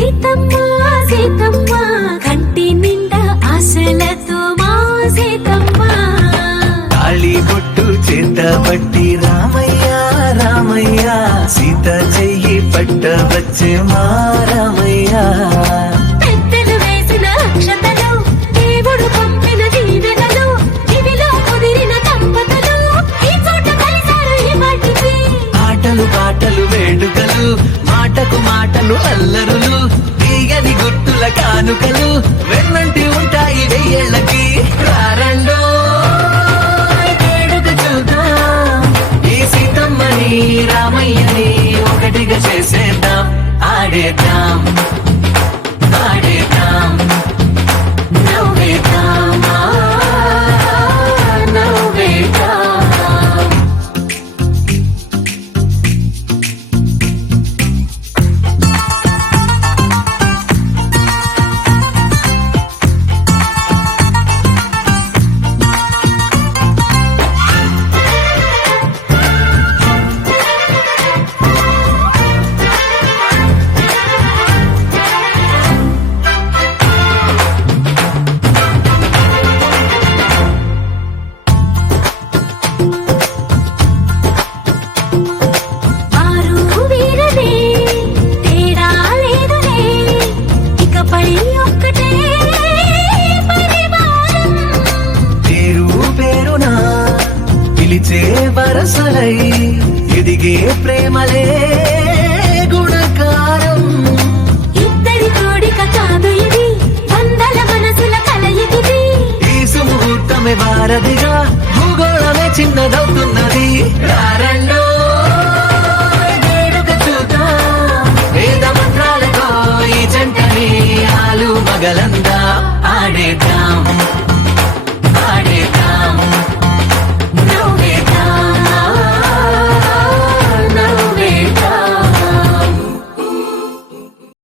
సీతమ్మ సీతమ్మ కంటి నిండా ఆశలతో మా సీతమ్మ తాళి బొట్టు చేత పట్టి రామయ్య రామయ్య సీత చెయ్యి పట్ట వచ్చే మా రామయ్య పెద్దలు వేసిన అక్షతలు దేవుడు పంపిన దీవెనలు ఇవిలో కుదిరిన దంపతులు ఈ చోట కలిసారు ఈ వాటికి ఆటలు పాటలు వేడుకలు మాటకు మాటలు అల్లరులు తీయని గుర్తుల కానుకలు వెన్నంటి ఉంటాయి వెయ్యేళ్ళకి రారండో వేడుక చూద్దాం ఈ సీతమ్మని రామయ్యని ఒకటిగా చేసేద్దాం ఆడేద్దాం